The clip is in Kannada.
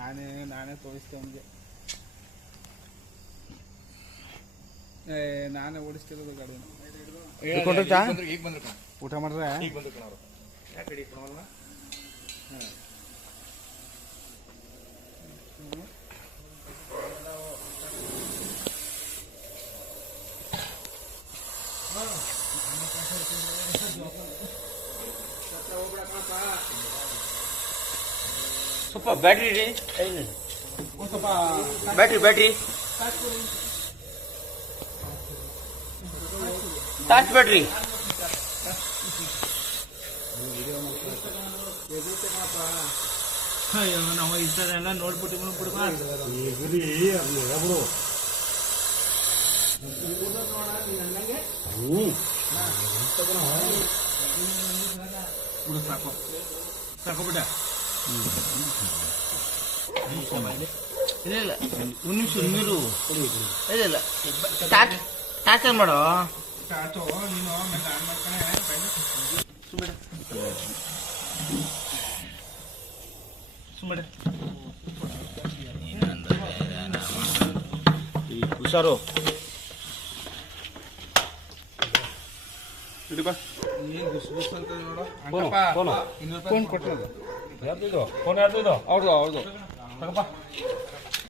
ನಾನೇ ತೋರಿಸ್ತೆ ಅವನಿಗೆ. ನಾನೇ ಓಡಿಸ್ತಿರೋದು ಗಾಡಿನ. ಈಗ ಬಂದ್ರು ಊಟ ಮಾಡ್ರೆ ಈಗ ಬಂದ್ರು ಕಣ ಅವರು. ಯಾಕೆ ರೆಡಿ ಕೊಡೋಲ್ಲ? ಸ್ವಲ್ಪ ಬ್ಯಾಟ್ರಿ ರೀ, ಸ್ವಲ್ಪ ಬ್ಯಾಟ್ರಿ ಟಾರ್ಚ್ ಬ್ಯಾಟ್ರಿ. ಅಯ್ಯೋ ನಾವು ಇಂಥದ್ದೆಲ್ಲ ನೋಡ್ಬಿಟ್ಟು ಸಾಕು ಸಾಕೋಬಿಟ್ಟ. ಇಲ್ಲ ಒಂದು ನಿಮಿಷ ನೀರು ಇಲ್ಲ ಟಾರ್ಚ್ ಆನ್ ಮಾಡೋ. ನೀನು ಸುಮ್ಮನೆ ಹುಷಾರು. ಫೋನ್ ಕೊಟ್ಟರು. ಯಾರ್ದು ಫೋನ್ ಯಾರ್ದು? ಅವ್ರದ್ದು ತಗಪ್ಪ.